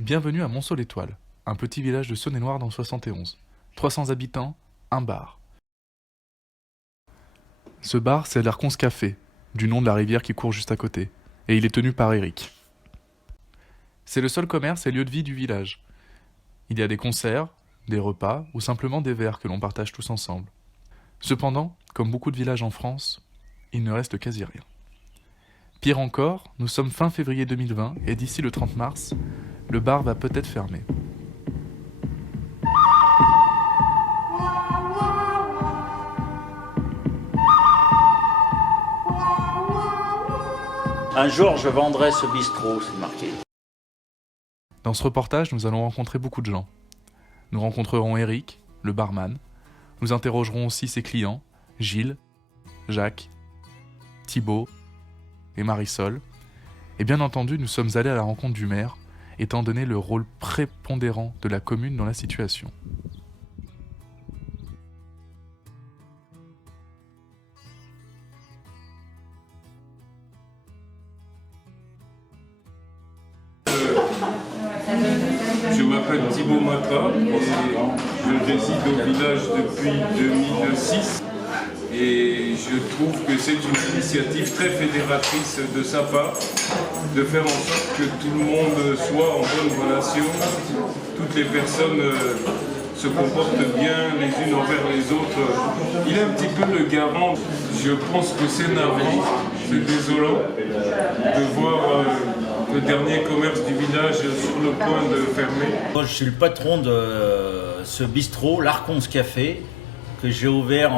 Bienvenue à Monceau-l'Étoile, un petit village de Saône-et-Loire dans le 71. 300 habitants, un bar. Ce bar, c'est l'Arconce Café, du nom de la rivière qui court juste à côté, et il est tenu par Eric. C'est le seul commerce et lieu de vie du village. Il y a des concerts, des repas ou simplement des verres que l'on partage tous ensemble. Cependant, comme beaucoup de villages en France, il ne reste quasi rien. Pire encore, nous sommes fin février 2020 et d'ici le 30 mars, le bar va peut-être fermer. Un jour, je vendrai ce bistrot, c'est marqué. Dans ce reportage, nous allons rencontrer beaucoup de gens. Nous rencontrerons Eric, le barman. Nous interrogerons aussi ses clients, Gilles, Jacques, Thibaut et Marisol. Et bien entendu, nous sommes allés à la rencontre du maire, étant donné le rôle prépondérant de la commune dans la situation. Je m'appelle Thibaut Mata et je réside au village depuis 2006 et je trouve que c'est une initiative très fédératrice de sa part de faire en sorte que tout le monde soit en bonne relation, toutes les personnes se comportent bien les unes envers les autres. Il est un petit peu le garant. Je pense que c'est navrant, c'est désolant de voir le dernier commerce du village sur le point de fermer. Moi, je suis le patron de ce bistrot, l'Arconce Café, que j'ai ouvert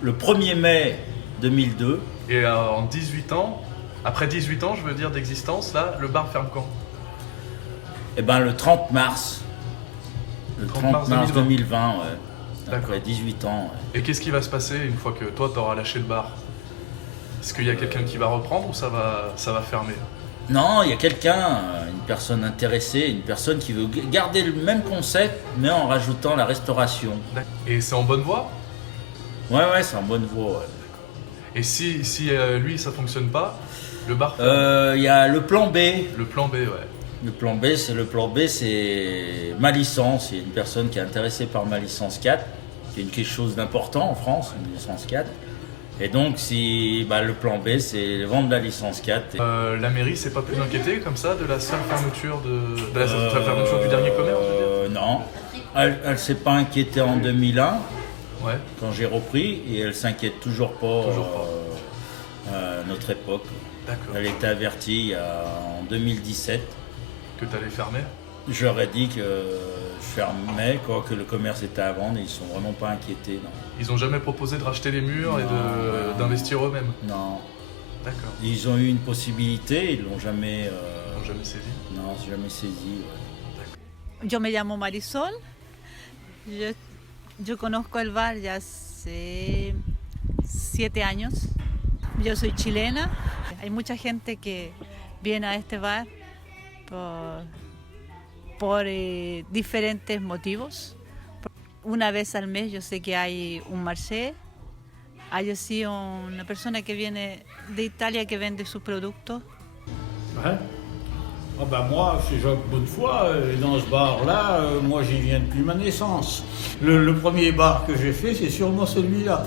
le 1er mai 2002. Et en 18 ans, après 18 ans, je veux dire, d'existence, là, le bar ferme quand ? Eh ben, le 30 mars. Le 30 mars 2020, ouais. D'accord. Après 18 ans. Ouais. Et qu'est-ce qui va se passer une fois que toi, t'auras lâché le bar ? Est-ce qu'il y a quelqu'un qui va reprendre ou ça va fermer ? Non, il y a quelqu'un, une personne intéressée, une personne qui veut garder le même concept, mais en rajoutant la restauration. Et c'est en bonne voie ? Ouais, c'est en bonne voie. Ouais. Et si lui, ça fonctionne pas, le bar ferme ? Il y a le plan B. Le plan B, ouais. Le plan B, c'est ma licence. Il y a une personne qui est intéressée par ma licence 4, qui est quelque chose d'important en France, une licence 4. Et donc, le plan B, c'est vendre la licence 4. La mairie s'est pas plus inquiétée comme ça de la seule fermeture de la fermeture du dernier commerce, je veux dire ? Non, elle s'est pas inquiétée en 2001, Ouais. quand j'ai repris, et elle s'inquiète toujours pas. À notre époque. D'accord. Elle était avertie en 2017. Que t'allais fermer ? Je leur ai dit que je fermais, que le commerce était à vendre, et ils sont vraiment pas inquiétés. Non. Ils ont jamais proposé de racheter les murs et d'investir eux-mêmes ? Non. D'accord. Ils ont eu une possibilité, ils l'ont jamais. Ils l'ont jamais saisi ? Non, c'est jamais saisi. Ouais. Yo me llamo Marisol. Yo conozco el bar ya hace 7 años. Yo soy chilena. Hay mucha gente que viene a este bar por diferentes motivos. Una vez al mes yo sé que hay un marché. Hay aussi una persona que viene de Italia que vende sus productos. Ouais. Ah bah moi, c'est Jacques Bonnefoy, et dans ce bar-là, moi j'y viens depuis ma naissance. Le premier bar que j'ai fait, c'est sûrement celui-là.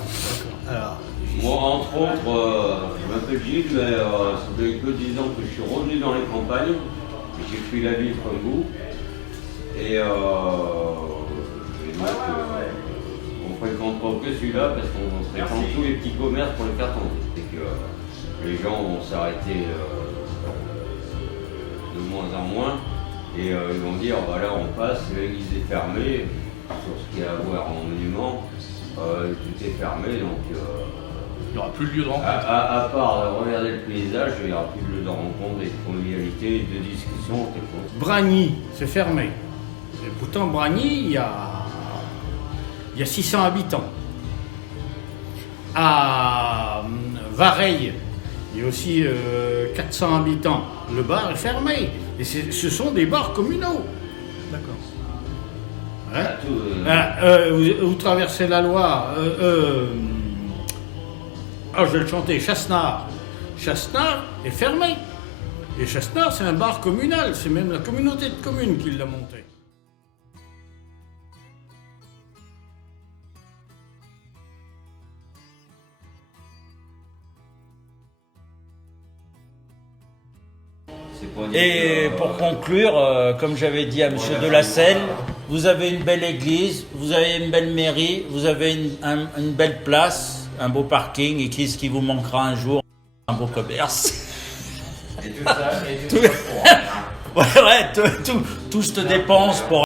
Alors, moi, entre autres, je m'appelle Gilles, mais ça fait que 10 ans que je suis revenu dans les campagnes. J'ai pris la ville comme vous. Et donc, on ne fréquente pas que celui-là parce qu'on fréquente tous les petits commerces pour le faire tomber. Et que les gens vont s'arrêter de moins en moins. Et ils vont dire, voilà, on passe, l'église est fermée. Sur ce qu'il y a à voir en monument, tout est fermé. Donc, Il n'y aura plus de lieu de rencontre. à part regarder le paysage, il n'y aura plus de lieu de rencontre, et de convivialité, de discussion. Bragny, c'est fermé. Et pourtant, Bragny, il y a 600 habitants. À Vareille, il y a aussi 400 habitants. Le bar est fermé. Et ce sont des bars communaux. D'accord. Hein? Vous traversez la Loire. Je vais le chanter. Chassenard est fermé. Et Chesnard, c'est un bar communal, c'est même la communauté de communes qui l'a monté. Et pour conclure, comme j'avais dit à M. Delasselle, vous avez une belle église, vous avez une belle mairie, vous avez une belle place, un beau parking, et qu'est-ce qui vous manquera un jour? Un beau commerce. Et tout ça, Ouais, tout se dépense pour